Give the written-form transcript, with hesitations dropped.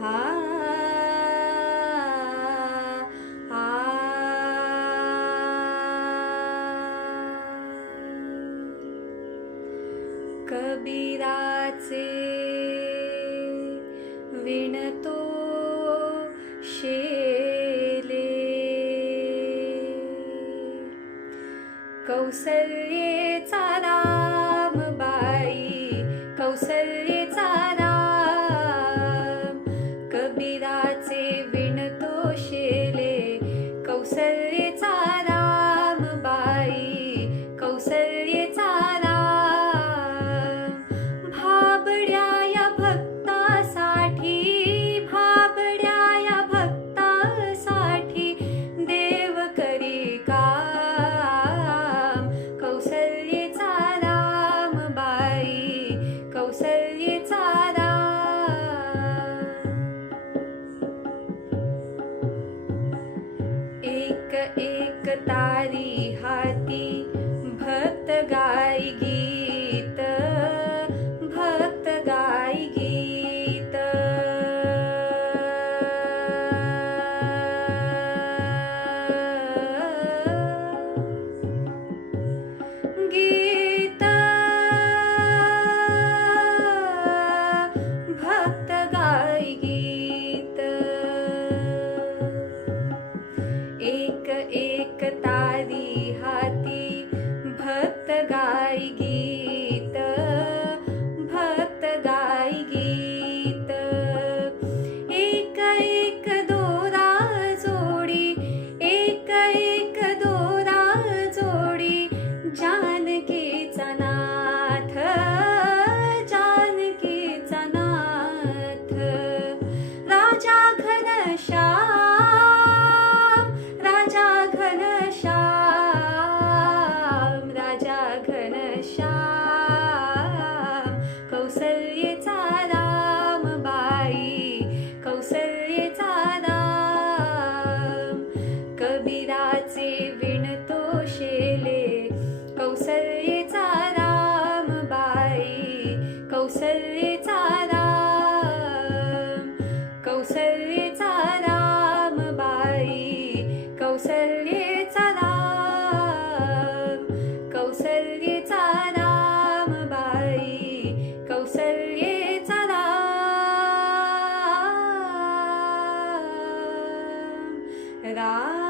हा आ कबीराचे विणतो शेले कौसल्येचा रामबाई कौसल्येचा राम कबीराचे विणतो शेले कौसल्येचा रामबाई कौसल्येचा राम भाबड्या या भक्तासाठी देव करी काम कौसल्येचा रामबाई कौसल्येचा राम एक एक तारी हाती भक्त गाई गीत भक्त गाई गीत गीत भक्त गाई गीत एक एक तारी हाती भक्त गाई गीत भक्त गाई गीत एक एक दोरा जोडी एक एक दोरा जोडी जानकीचा नाथ जानकीचा नाथ राजा घनश्याम राजा घनश्याम राजा घनश्याम कौसल्येचा रामबाई कौसल्येचा राम कबीराचे विणतो शेले कौसल्येचा रामबाई कौसल्येचा राम कौसल्येचा रामबाई कौसल्येचा राम कौसल्येचा रामबाई कौसल्येचा राम